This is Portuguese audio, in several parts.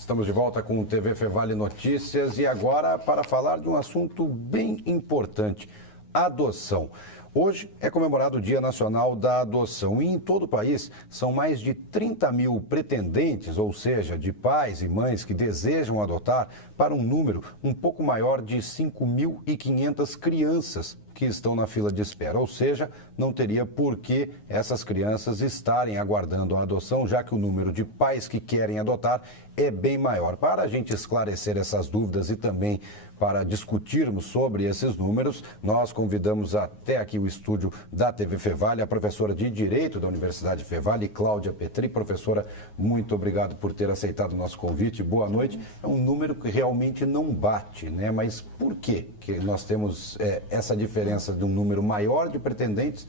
Estamos de volta com o TV Fevale Notícias e agora para falar de um assunto bem importante, adoção. Hoje é comemorado o Dia Nacional da Adoção e em todo o país são mais de 30 mil pretendentes, ou seja, de pais e mães que desejam adotar, para um número um pouco maior de 5.500 crianças que estão na fila de espera, ou seja, não teria por que essas crianças estarem aguardando a adoção, já que o número de pais que querem adotar é bem maior. Para a gente esclarecer essas dúvidas e também para discutirmos sobre esses números, nós convidamos até aqui o estúdio da TV Fevale a professora de Direito da Universidade Fevale, Cláudia Petri. Professora, muito obrigado por ter aceitado o nosso convite. Boa noite. É um número que realmente não bate, né? Mas por que nós temos essa diferença de um número maior de pretendentes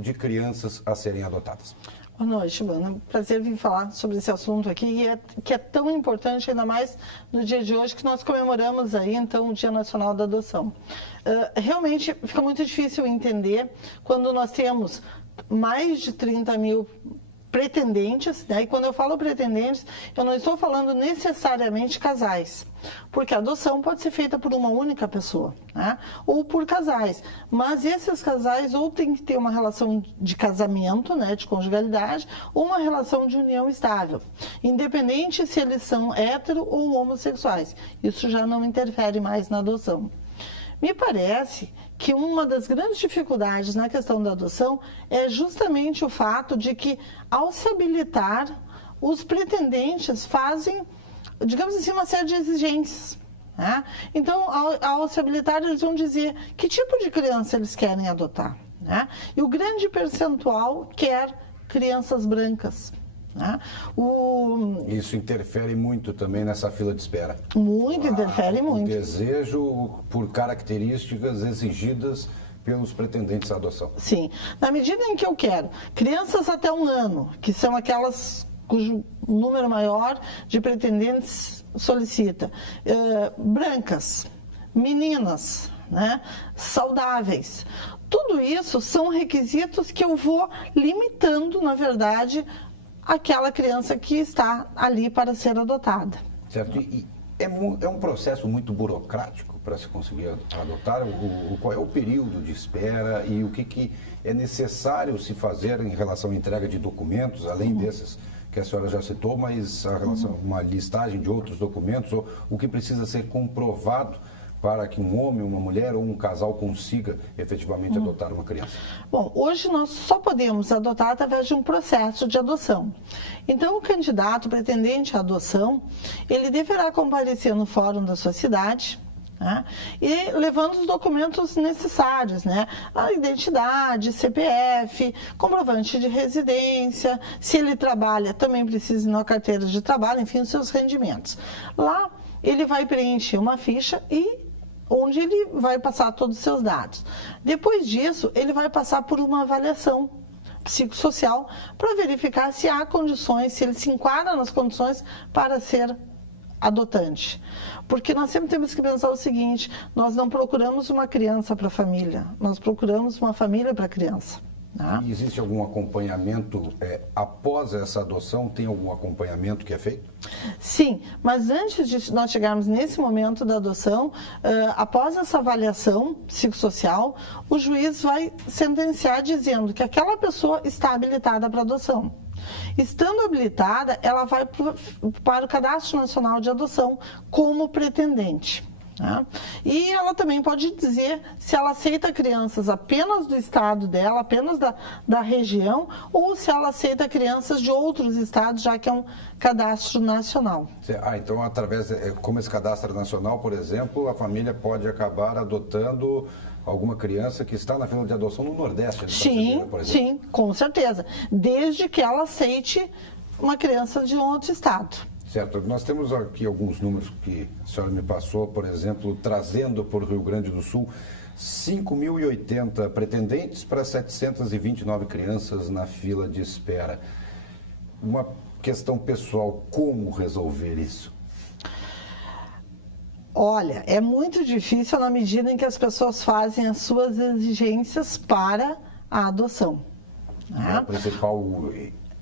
de crianças a serem adotadas? Boa noite, Bana. Prazer vir falar sobre esse assunto aqui, que é tão importante, ainda mais no dia de hoje, que nós comemoramos aí, então, o Dia Nacional da Adoção. Realmente, fica muito difícil entender quando nós temos mais de 30 mil pretendentes, né? E quando eu falo pretendentes, eu não estou falando necessariamente casais, porque a adoção pode ser feita por uma única pessoa, né? Ou por casais, mas esses casais ou tem que ter uma relação de casamento, né, de conjugalidade, ou uma relação de união estável, independente se eles são hétero ou homossexuais, isso já não interfere mais na adoção. Me parece que uma das grandes dificuldades na questão da adoção é justamente o fato de que, ao se habilitar, os pretendentes fazem, digamos assim, uma série de exigências, né? Então, ao se habilitar, eles vão dizer que tipo de criança eles querem adotar, né? E o grande percentual quer crianças brancas, né? Isso interfere muito também nessa fila de espera. Muito, interfere muito. O desejo por características exigidas pelos pretendentes à adoção. Sim. Na medida em que eu quero crianças até 1 ano, que são aquelas cujo número maior de pretendentes solicita, brancas, meninas, né, saudáveis, tudo isso são requisitos que eu vou limitando, na verdade, aquela criança que está ali para ser adotada. Certo. E é um processo muito burocrático para se conseguir adotar? Qual é o período de espera e o que é necessário se fazer em relação à entrega de documentos, além desses que a senhora já citou, mas a relação, uma listagem de outros documentos, ou o que precisa ser comprovado para que um homem, uma mulher ou um casal consiga efetivamente adotar uma criança? Bom, hoje nós só podemos adotar através de um processo de adoção. Então, o candidato pretendente à adoção, ele deverá comparecer no fórum da sua cidade, né, e levando os documentos necessários, né? A identidade, CPF, comprovante de residência, se ele trabalha, também precisa ir na carteira de trabalho, enfim, os seus rendimentos. Lá, ele vai preencher uma ficha onde ele vai passar todos os seus dados. Depois disso, ele vai passar por uma avaliação psicossocial para verificar se há condições, se ele se enquadra nas condições para ser adotante. Porque nós sempre temos que pensar o seguinte, nós não procuramos uma criança para a família, nós procuramos uma família para a criança. E existe algum acompanhamento após essa adoção? Tem algum acompanhamento que é feito? Sim, mas antes de nós chegarmos nesse momento da adoção, após essa avaliação psicossocial, o juiz vai sentenciar dizendo que aquela pessoa está habilitada para adoção. Estando habilitada, ela vai para o Cadastro Nacional de Adoção como pretendente. Né? E ela também pode dizer se ela aceita crianças apenas do estado dela, apenas da região, ou se ela aceita crianças de outros estados, já que é um cadastro nacional. Então, como esse cadastro nacional, por exemplo, a família pode acabar adotando alguma criança que está na fila de adoção no Nordeste brasileiro, por exemplo? Sim, com certeza, desde que ela aceite uma criança de um outro estado. Certo. Nós temos aqui alguns números que a senhora me passou, por exemplo, trazendo por Rio Grande do Sul 5.080 pretendentes para 729 crianças na fila de espera. Uma questão pessoal, como resolver isso? Olha, é muito difícil na medida em que as pessoas fazem as suas exigências para a adoção. A principal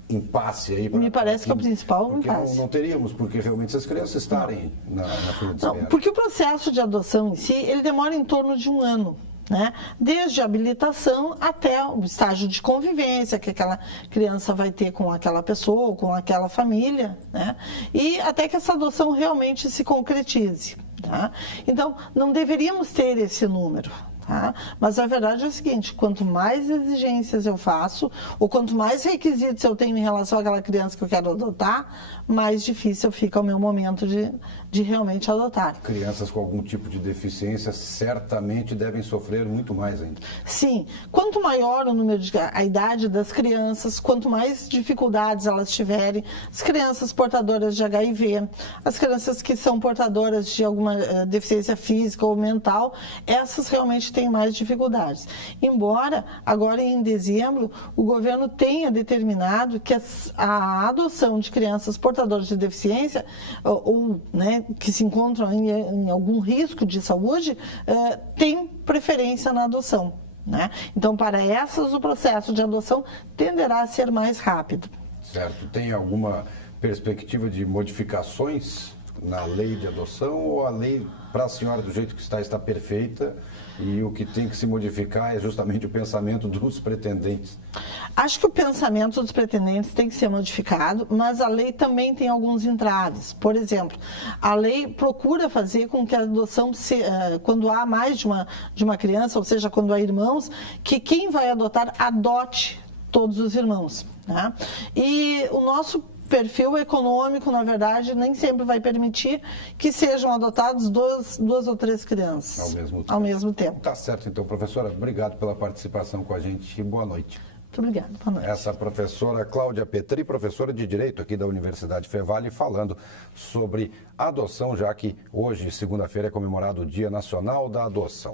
impasse aí. Me parece que é o principal porque impasse. não teríamos, porque realmente essas crianças estarem na fila de espera. Porque o processo de adoção em si, ele demora em torno de 1 ano. Né? Desde a habilitação até o estágio de convivência que aquela criança vai ter com aquela pessoa, com aquela família, né? E até que essa adoção realmente se concretize. Tá? Então, não deveríamos ter esse número. Tá? Mas a verdade é o seguinte, quanto mais exigências eu faço, ou quanto mais requisitos eu tenho em relação àquela criança que eu quero adotar, mais difícil fica o meu momento de realmente adotar. Crianças com algum tipo de deficiência certamente devem sofrer muito mais ainda. Sim, quanto maior o número a idade das crianças, quanto mais dificuldades elas tiverem, as crianças portadoras de HIV, as crianças que são portadoras de alguma deficiência física ou mental, essas realmente têm mais dificuldades. Embora, agora em dezembro, o governo tenha determinado que a adoção de crianças portadoras de deficiência, ou né, que se encontram em algum risco de saúde, tem preferência na adoção. Né? Então, para essas, o processo de adoção tenderá a ser mais rápido. Certo. Tem alguma perspectiva de modificações na lei de adoção, ou a lei, para a senhora, do jeito que está perfeita, e o que tem que se modificar é justamente o pensamento dos pretendentes? Acho que o pensamento dos pretendentes tem que ser modificado, mas a lei também tem alguns entraves. Por exemplo, a lei procura fazer com que a adoção, quando há mais de uma criança, ou seja, quando há irmãos, que quem vai adotar adote todos os irmãos. Né? E o nosso perfil econômico, na verdade, nem sempre vai permitir que sejam adotados duas ou três crianças ao mesmo tempo. Tá certo, então, professora. Obrigado pela participação com a gente e boa noite. Muito obrigada. Boa noite. Essa professora Cláudia Petri, professora de Direito aqui da Universidade Fevale, falando sobre adoção, já que hoje, segunda-feira, é comemorado o Dia Nacional da Adoção.